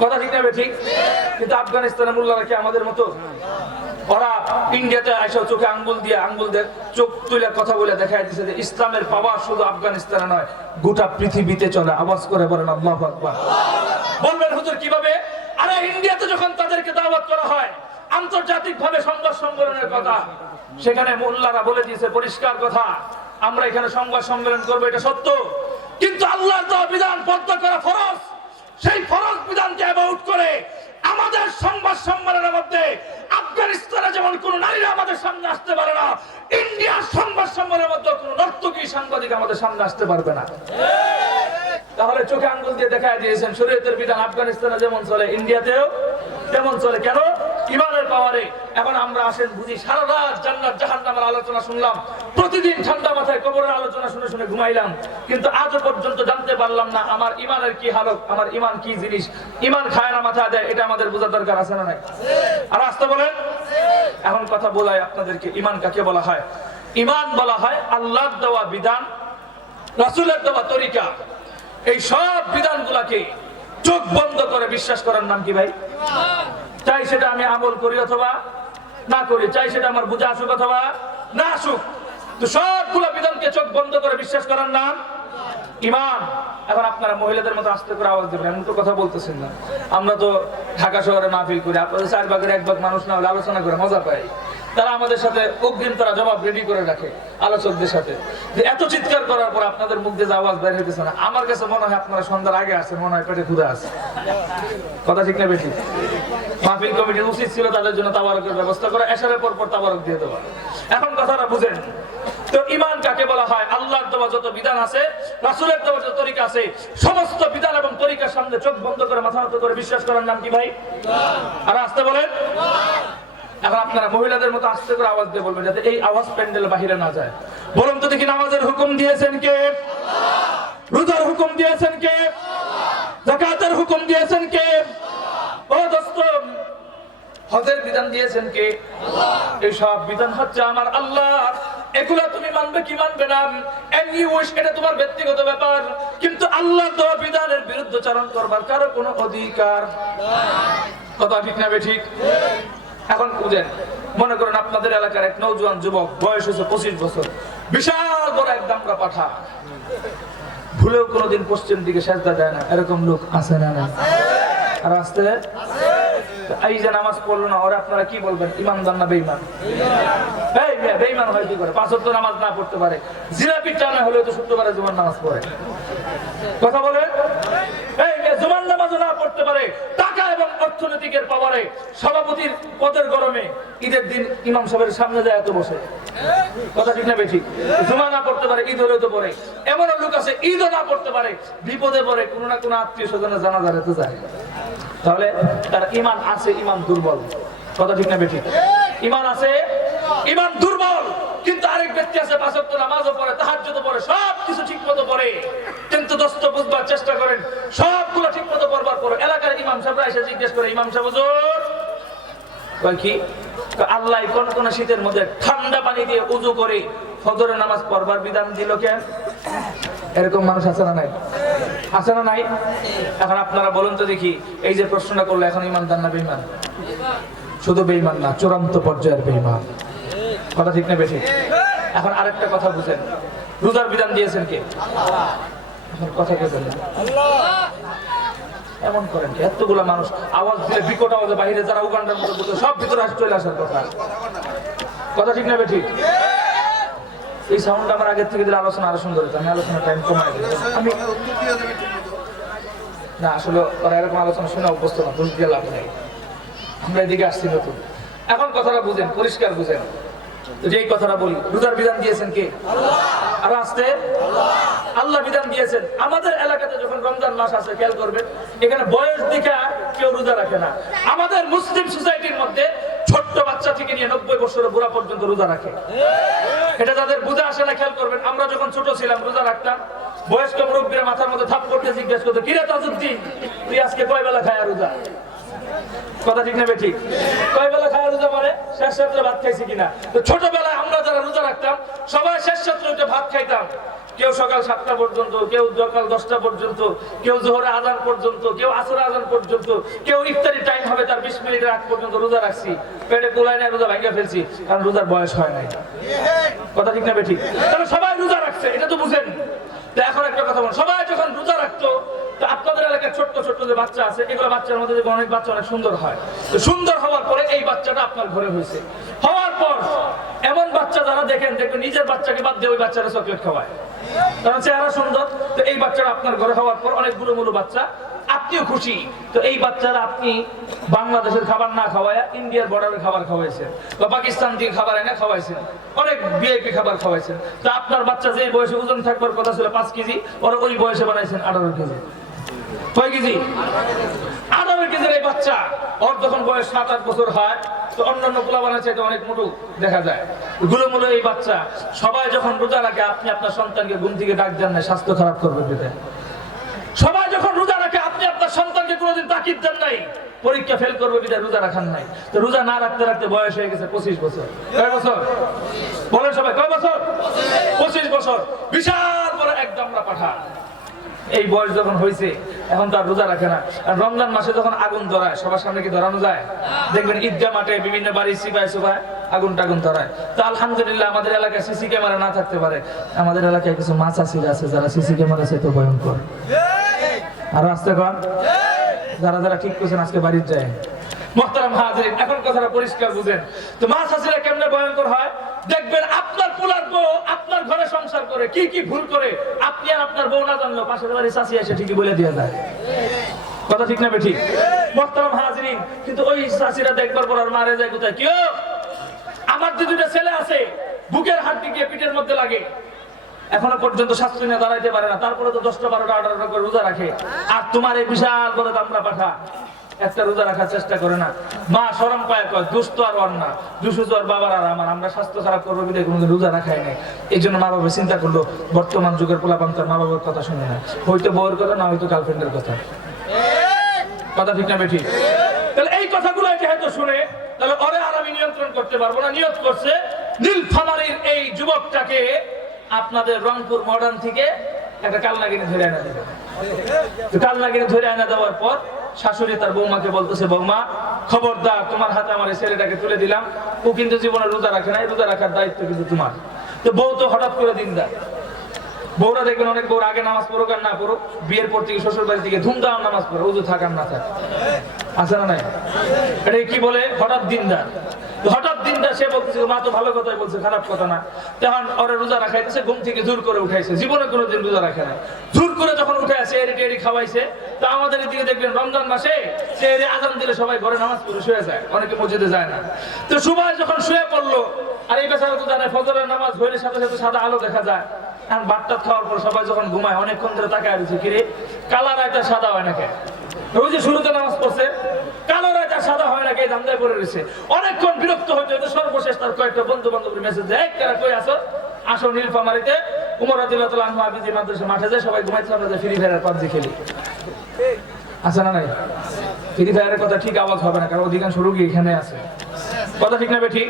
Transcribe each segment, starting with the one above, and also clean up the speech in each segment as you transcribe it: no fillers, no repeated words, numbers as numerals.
কথা ঠিক না ঠিক? কিন্তু আফগানিস্তানের মোল্লারা কি আমাদের মতো? ওরা ইন্ডিয়াতে এসে চোখে আঙ্গুল দিয়ে চোখ তুলে কথা বলে দেখাই দিচ্ছে যে ইসলামের পাওয়ার শুধু আফগানিস্তানে নয়, গোটা পৃথিবীতে চলে। আওয়াজ করে বলেন আল্লাহু আকবার। বলবেন হুজুর কিভাবে? আরে ইন্ডিয়াতে যখন তাদেরকে দাওয়াত করা হয় আন্তর্জাতিক ভাবে সংবাদ সম্মেলনের কথা, সেখানে মোল্লারা বলে দিয়েছে পরিষ্কার কথা, আমরা এখানে সংবাদ সম্মেলন করবো, এটা সত্য, কিন্তু আল্লাহর দেওয়া বিধান পর্দা করা ফরজ। সেই ফরজ বিধানকে অ্যাবাউট করে আমাদের সংবাদ সম্মেলনের মধ্যে আফগানিস্তানে যেমন কোন নারীরা আমাদের সামনে আসতে পারে না, ইন্ডিয়ার সংবাদ সম্মেলনের মধ্যে কোন নর্তকী সাংবাদিক আমাদের সামনে আসতে পারবে না। তাহলে চোখে আঙ্গুল দিয়ে দেখায় দিয়েছেন শরীয়তের বিধান আফগানিস্তানে যেমন চলে ইন্ডিয়াতেও তেমন চলে। কেন? ইমানের পাওয়ারে। এখন আমরা আসেন বুঝি সারা রাত জান্নাত জাহান্নামের আলোচনা শুনলাম, প্রতিদিন ঠান্ডা মাথায় কবরের আলোচনা শুনে শুনে ঘুমাইলাম, কিন্তু আজও পর্যন্ত জানতে পারলাম না আমার ইমানের কি হালত, আমার ইমান কি জিনিস। ইমান খায় না মাথা দেয়, এটা আমাদের বোঝা দরকার আছে না নাই? আর আসতে বলেন। এখন কথা বলাই আপনাদেরকে, ইমান কাকে বলা হয়? ইমান বলা হয় আল্লাহর দেওয়া বিধান, রাসূলের দেওয়া তরিকা, এই সব বিধানগুলোকে চোখ বন্ধ করে বিশ্বাস করার নাম কি ভাই? চাই সেটা আমি আমল করি অথবা না করি, চাই সেটা আমার বুঝা আসুক অথবা না আসুক, তো সবগুলো বিধানকে চোখ বন্ধ করে বিশ্বাস করার নাম ইমান। এখন আপনারা মহিলাদের মতো আস্তে করে আওয়াজ দেবেন, এমন তো কথা বলতেছেন না। আমরা তো ঢাকা শহরে মাহফিল করি, আপনাদের 4 ভাগের 1 ভাগ মানুষ না হলে আলোচনা করে মজা পাই। তারা আমাদের সাথে অগ্রিম তারা জবাব রেডি করে রাখে আলোচকদের সাথে, যে এত চিৎকার করার পর আপনাদের মুখ দিয়ে আওয়াজ বের হইতেছে না। আমার কাছে মনে হয় আপনারা সন্ধ্যার আগে আসেন, মনে হয় পেটে ক্ষুধা আছে। কথা ঠিক না বেশি? মাহফিল কমিটির উচিত ছিল তাদের জন্য তাবারকের ব্যবস্থা করা, এশারের পর পর তাবারক দিয়ে দেওয়া। এখন কথাটা বুঝেন তো, ইমান কাকে বলা হয়? আল্লাহর দেওয়া যত বিধান আছে, রাসূলের দেওয়া যত তরিকা আছে, সমস্ত বিধান এবং তরিকার সামনে চোখ বন্ধ করে মাথা নত করে বিশ্বাস করার নাম কি ভাই? আর আসতে বলেন। এখন আপনারা মহিলাদের মতো আস্তে করে আওয়াজ দিয়ে বলবেন, যাতে এই আওয়াজ প্যান্ডেল বাহিরে না যায়। বলুন তো দেখি, নামাজের হুকুম দিয়েছেন কে? রোজার হুকুম দিয়েছেন কে? যাকাতের হুকুম দিয়েছেন কে? ও দোস্ত, হজের বিধান দিয়েছেন কে? এই সব বিধান হচ্ছে আমার আল্লাহ। এগুলা তুমি মানবে কি মানবে না, এটা তোমার ব্যক্তিগত ব্যাপার, কিন্তু আল্লাহর দেওয়া বিধানের বিরুদ্ধাচরণ করবার কারো কোনো অধিকার কথা ঠিক না ঠিক? এখন বুঝেন, মনে করেন আপনাদের এলাকার এক নওজোয়ান যুবক, বয়স হয়েছে 25 বছর, বিশাল বড় এক দামড়া পাঠা, ভুলেও কোনোদিন পশ্চিম দিকে সেজদা দেয় না, এরকম লোক আছে না? আর আসতে এই যে নামাজ পড়লো না, ওরা আপনারা কি বলবেন? ইমানদার না বেঈমান? বেঈমান হয় কি করে? 5 ওয়াক্ত নামাজ না পড়তে পারে, জিলাপির টানে হলেও তো শুক্রবারে জুমার নামাজ পড়ে। কথা বলে এই জুমার নামাজও না পড়তে পারে, টাকা এবং অর্থনৈতিকের পাওয়ারে সভাপতির পদের গরমে ঈদের দিন ইমাম সাহেবের সামনে যায় এত বসে। কথা ঠিক না বেঠিক? জুমা না পড়তে পারে, ঈদ হলেও তো পড়ে। এমন লোক আছে ঈদও না পড়তে পারে, বিপদে পড়ে কোনো না কোনো আত্মীয় স্বজনের জানাজারে তো যায়। তাহলে তার ইমান আছে, ইমান দুর্বল। কথা ঠিক না বেঠিক? ইমান আছে, ইমান দুর্বল। কিন্তু আরেক ব্যক্তি আছে 5 ওয়াক্ত নামাজও পড়ে, তাহাজ্জুদও পড়ে, সবকিছু ঠিকমতো পড়ে, কিন্তু দোস্ত বুঝবার চেষ্টা করেন, সবগুলো ঠিকমতো পড়বার পরে এলাকার ইমাম সাহেবরা এসে জিজ্ঞেস করে, ইমাম সাহেব হুজুর কয় কি? আল্লাহ কোন কোন শীতের মধ্যে ঠান্ডা পানি দিয়ে উযু করে ফজরের নামাজ পড়বার বিধান দিল কেন? এরকম মানুষ আছে না নাই? আছে না নাই? এখন আপনারা বলুন তো দেখি, এই যে প্রশ্নটা করলো, এখন ইমানদার না বেঈমান? শুধু বেঈমান না, চূড়ান্ত পর্যায়ের বেঈমান। কথা ঠিক না বেঠিক? এখন আরেকটা কথা বুঝেন, রোজার বিধান দিয়েছেন কে? এখন কথা কেছেন না, এমন করেন এতগুলা মানুষ আওয়াজ দিলে বিকট আওয়াজে বাইরে যারা উগান্ডার মতো বলতে সব ভিতরে চলে আসার কথা। কথা ঠিক না বেঠিক? এই সাউন্ড আমার আগের থেকে দিলে আলোচনা আরো সুন্দর হতো। আমি আলোচনার টাইম কমাই দিই। আমি না, আসলে ওরা এরকম আলোচনা শুনে অভ্যস্ত না, দোষ দিয়ে লাভ নেই। আমরা এদিকে আসছি নতুন। এখন কথাটা বুঝেন, পরিষ্কার বুঝেন। যেই কথাটা বলি, রোজার বিধান দিয়েছেন কে? আর আসতে আল্লাহ বিধান দিয়েছেন। আমাদের এলাকাতে যখন রমজান মাস আসে, খেয়াল করবেন, এখানে বয়স দেখে কেউ রোজা রাখে না। আমাদের মুসলিম সোসাইটির মধ্যে ছোট্ট বাচ্চা থেকে নিয়ে 90 বছরের বুড়া পর্যন্ত রোজা রাখে। এটা যাদের বুঝে আসে না, খেয়াল করবেন, আমরা যখন ছোট ছিলাম রোজা রাখতাম, বয়স্ক মুরব্বীরা মাথার মধ্যে থাপ করতে জিজ্ঞেস করতো, কিরে তাজউদ্দিন, তুই আজকে কয় বেলা খায় রোজা? কথা ঠিক না বেঠিক? কয় বেলা খায় রোজা মানে শেষ রাত্রে ভাত খাইছি কিনা। তো ছোটবেলায় আমরা যারা রোজা রাখতাম সবাই শেষ রাত্রে ভাত খাইতাম, কেউ সকাল 7টা পর্যন্ত, কেউ সকাল 10টা পর্যন্ত, কেউ জোহরে আজান পর্যন্ত, কেউ আসরে আজান পর্যন্ত, কেউ ইফতারি টাইম হবে তার 20 মিনিটের আগ পর্যন্ত রোজা রাখছি, পেটে কুলায় না রোজা ভাঙিয়ে ফেলছি, কারণ রোজার বয়স হয় নাই। কথা ঠিক না বেঠিক? তাহলে সবাই রোজা রাখছে, এটা তো বুঝেন। তো এখন একটা কথা বলুন, সবাই যখন রোজা রাখতো, তো আপনাদের এলাকায় ছোট্ট ছোট্ট যে বাচ্চা আছে, এগুলো বাচ্চার মধ্যে অনেক বাচ্চা অনেক সুন্দর হয়। তো সুন্দর হওয়ার পরে এই বাচ্চাটা আপনার ঘরে হয়েছে, হওয়ার পর এমন বাচ্চা যারা দেখেন নিজের বাচ্চাকে বাদ দিয়ে ওই বাচ্চারা চকলেট খাওয়ায়, কারণ চেহারা সুন্দর। তো এই বাচ্চারা আপনার ঘরে হওয়ার পর অনেক গুলো বাচ্চা, আপনিও খুশি। তো এই বাচ্চারা আপনি বাংলাদেশের খাবার না খাওয়ায় ইন্ডিয়ার বর্ডারের খাবার খাওয়াইছেন, বা পাকিস্তান থেকে খাবার এনে খাওয়াইছেন, অনেক ভিআইপি খাবার খাওয়াইছেন। তো আপনার বাচ্চা যে বয়সে ওজন থাকবার কথা ছিল 5 কেজি, ওরা ওই বয়সে বানাইছেন 18 কেজি। কয় কেজি? 18 কেজির এই বাচ্চা, ওর যখন বয়স 7-8 বছর হয়, তো অন্যান্য পোলা বানাচ্ছে অনেক মোটু দেখা যায়। গুলোমুলো এই বাচ্চা সবাই যখন রোজা রাখে, আপনি আপনার সন্তানকে ঘুম থেকে ডাক দেন না, স্বাস্থ্য খারাপ করবে বিধায়। সবাই যখন রোজা রাখে, আপনি আপনার সন্তানকে কোনোদিন তাকিদ দেন নাই, পরীক্ষা ফেল করবে বিধায় রোজা রাখান নাই। তো রোজা না রাখতে রাখতে বয়স হয়ে গেছে 25 বছর। কয় বছর বলেন সবাই? কয় বছর? 25 বছর। বিশাল বড় এক দামড়া পাঠা। এই বয়স যখন হয়েছে, এখন তার রোজা রাখে না। আর রমজান মাসে যখন আগুন ধরায়, সবার সামনে কি ধরানো যায়? দেখবেন ঈদগাহ মাঠে, বিভিন্ন বাড়ি সিপাই সুপায় আগুন টাগুন ধরায়। তো আলহামদুলিল্লাহ আমাদের এলাকায় সিসি ক্যামেরা না থাকতে পারে, আমাদের এলাকায় কিছু মাছাছিরা আছে যারা সিসি ক্যামেরা আছে তো ভয়ঙ্কর। আর আসতে কন যারা যারা ঠিক করছেন আজকে বাড়ির যায়। মুহতারাম হাজিরিন, এখন কথাটা পরিষ্কার বুঝেন। তো মাছাছিরা কেমনে ভয়ঙ্কর হয় দেখবেন। আপনার পোলার বউ আপনার ঘরে সংসার করে কি কি ভুল করে, আপনি আর আপনার বউ না জানলেও পাশের বাড়ি চাচি এসে ঠিকই বলে দিয়ে যায়। কথা ঠিক না বেঠিক? মুহতারাম হাজিরিন, কিন্তু ওই চাচিরা দেখবার পর আর মারে যায় কোথায়? কেউ আমার যে 2টা ছেলে আছে, বুকের হাড্ডি গিয়ে পিঠের মধ্যে লাগে, এখনো পর্যন্ত শাস্তি নিয়ে দাঁড়াইতে পারে না, তারপরে তো 10টা 12টা 18টা করে রোজা রাখে। আর তোমার এই বিশাল বড় দামড়া পাঠা একটা রোজা রাখার চেষ্টা করে না। মা শরম পায়, কয় দুষ্ট আর ওর না, দুষ্ট আর বাবার আর আমার, আমরা স্বাস্থ্য খারাপ করবো বলে কোনোদিন রোজা রাখাই নাই। এই জন্য মা বাবা চিন্তা করলো, বর্তমান যুগের পোলাপান তার মা বাবার কথা শুনে না, হয়তো বউয়ের কথা, না হয়তো গার্লফ্রেন্ডের কথা। কথা ঠিক না বেঠিক? তাহলে এই কথাগুলো যেহেতু শুনে, তাহলে ওরে আর আমি নিয়ন্ত্রণ করতে পারবো না। নিয়ত করছে নীলফামারীর এই যুবকটাকে আপনাদের রংপুর মডার্ন থেকে একটা কালনাগিনী ধরে আনা দেবে। কালনাগিনী ধরে আনা দেওয়ার পর শাশুড়ি তার বৌমাকে বলতেছে, বৌমা খবরদার, তোমার হাতে আমার এই ছেলেটাকে তুলে দিলাম, ও কিন্তু জীবনে রোজা রাখে না, রোজা রাখার দায়িত্ব কিন্তু তোমার। তো বউ তো হঠাৎ করে দিনদার। বউরা দেখবেন অনেক বউর আগে নামাজ পড়ুক আর না পড়ুক, বিয়ের পর থেকে শ্বশুর বাড়ি থেকে ধুমধাম নামাজ পড়ে, ওযু থাক আর না থাক, আছে না নাই? এটা কি বলে? হঠাৎ দিনদার। হঠাৎ দিনদার সে বলতেছে, মা তো ভালো কথাই বলছে, খারাপ কথা না। তখন ওরা রোজা রাখাইতেছে, ঘুম থেকে জোর করে উঠাইছে, জীবনে কোনোদিন রোজা রাখে না। জোর করে যখন উঠে আসে, এড়ি খাওয়াইছে। তো আমাদের এদিকে দেখবেন রমজান মাসে সে আজান দিলে সবাই ঘরে নামাজ পড়ে শুয়ে যায়, অনেকে মসজিদে যায় না। তো সবাই যখন শুয়ে পড়লো, আর এই বেচারা তো জানে ফজরের নামাজ হইলে সাথে সাথে সাদা আলো দেখা যায়। এখন ভাতটা খাওয়ার পর সবাই যখন ঘুমায়, অনেকক্ষণ ধরে তাকায় রয়েছে, কিরে কালার আয়টা সাদা হয় নাকি? ওই যে শুরুতে নামাজ পড়ছে, কালো রায়টা সাদা হয় নাকি, ধান্দায় পড়ে রয়েছে। অনেকক্ষণ বিরক্ত হইতে হইতে সর্বশেষ তার কয়েকটা বন্ধু বান্ধবের মেসেজ দেয়, কারা কই আসো, আসো নীলফামারীতে উমর রাদিয়াল্লাহু আনহু আবিজি মাদ্রাসা মাঠে যায়, সবাই ঘুমাইছে, আমরা যে ফ্রি ফায়ার পাবজি খেলি। আছে না নাই? ফ্রি ফায়ারের কথা ঠিক আওয়াজ হবে না, কারণ অধিকাংশ রোগী এখানে আছে। কথা ঠিক না বেঠিক?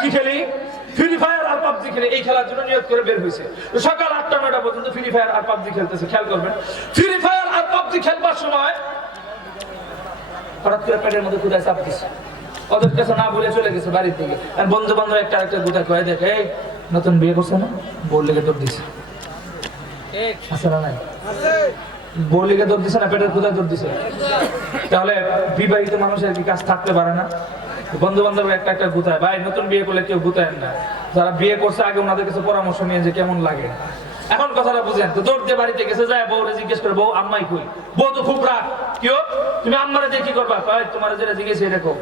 কি খেলি? ফ্রি ফায়ার আর পাবজি খেলে। এই খেলার জন্য নিয়ত করে বের হয়েছে। সকাল 8টা-9টা পর্যন্ত ফ্রি ফায়ার আর পাবজি খেলতেছে। খেয়াল করবেন, ফ্রি ফায়ার আর পাবজি খেলবার সময় হঠাৎ করে পেটের মধ্যে ক্ষুধায় চাপ দিচ্ছে। ওদের কাছে না বলে চলে গেছে বাড়ির দিকে। আর বন্ধু বান্ধব একটা গুটা কয়ে দেখে, এই নতুন বিয়ে করছে না, বউ লেগে দৌড় দিছে। আছে না নাই? বউ লেগে দৌড় দিছে না পেটের ক্ষুধায় দৌড় দিছে? তাহলে বিবাহিত মানুষের কি কাজ থাকতে পারে না? বন্ধু বান্ধব একটা গুতায়, ভাই নতুন বিয়ে করলে কেউ গুতায় না, যারা বিয়ে করছে আগে ওনাদের কাছে পরামর্শ নিয়ে যে কেমন লাগে। এখন কথাটা বুঝেন। তো দৌড় দিয়ে বাড়িতে গেছে, যায় বউরে জিজ্ঞেস করে, বউ আম্মাই কই? বউ তো খুব রাগ, কেউ তুমি আম্মারে দিয়ে কি করবা? তোমার যেটা জিজ্ঞেস এরকম।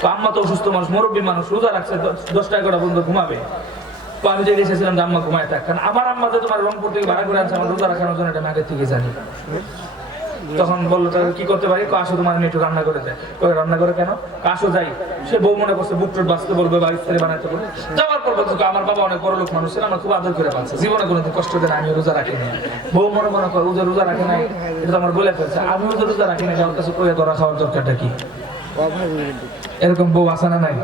তো আম্মা তো অসুস্থ মানুষ, মুরব্বী মানুষ, রোজা রাখছে, 10টা-11টা পর্যন্ত ঘুমাবে। তো আমি যে এসেছিলাম যে আম্মা ঘুমায় থাক, কারণ আমার আম্মা যে তোমার রংপুর থেকে ভাড়া করে আনছে আমার রোজা রাখানোর জন্য, এটা আমি আগের থেকে জানি। তখন বললো, তাহলে কি করতে পারি? আসো তোমার মেয়ে একটু রান্না করে দেয়। রান্না করে কেন? আসো যাই। সে বউ মনে করছে বুক টুট বাঁচতে বলবে বা ইফতারি বানাইতে বলবে। যাওয়ার পর বলতো, আমার বাবা অনেক বড় লোক মানুষ ছিল, আমার খুব আদর করে পাচ্ছে, জীবনে কোনোদিন কষ্ট দেয় আমি রোজা রাখি না। বউ মনে করে রোজা রাখে নাই, এটা আমার বলে ফেলছে, আমিও তো রোজা রাখি না, আমার কাছে কয়ে ধরা খাওয়ার দরকারটা কি? এরকম বউ আসে না নাই?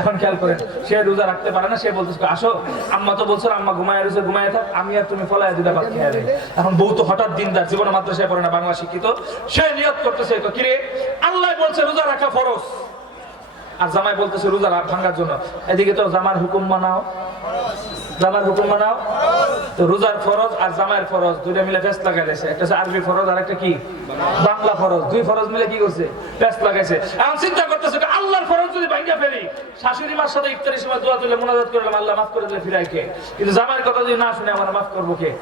এখন খেয়াল করেন, সে রোজা রাখতে পারে না, সে বলতেছে আসো, আম্মা তো বলছো আম্মা ঘুমায় রয়েছে, ঘুমায় থাক, আমি আর তুমি ফলায় দুটা ভাত খেয়ে দেয়। এখন বউ তো হঠাৎ দিনদার, জীবনে মাদ্রাসায় পড়ে না, বাংলা শিক্ষিত, সে নিয়ত করতেছে কিরে আল্লাহ বলছে রোজা রাখা ফরজ, আর জামাই বলতেছে রোজা ভাঙার জন্য। এদিকে তো জামার হুকুম মানাও, জামার হুকুম মানাও, তো রোজার ফরজ আর জামাইয়ের ফরজ দুইটা মিলে পেস্ট লাগাই দিয়েছে। একটা হচ্ছে আরবি ফরজ আর একটা কি বাংলা ফরজ, দুই ফরজ মিলে কি করছে পেস্ট লাগাইছে। এখন চিন্তা করতেছে আল্লাহর ফরজ যদি ভাঙা ফেলি, শাশুড়ি মার সাথে ইফতারের সময় দোয়া তুলে মোনাজাত করলাম আল্লাহ মাফ করে দিলে ফিরাই কে, কিন্তু জামাইয়ের কথা যদি না শুনে আমার মাফ করবো কে?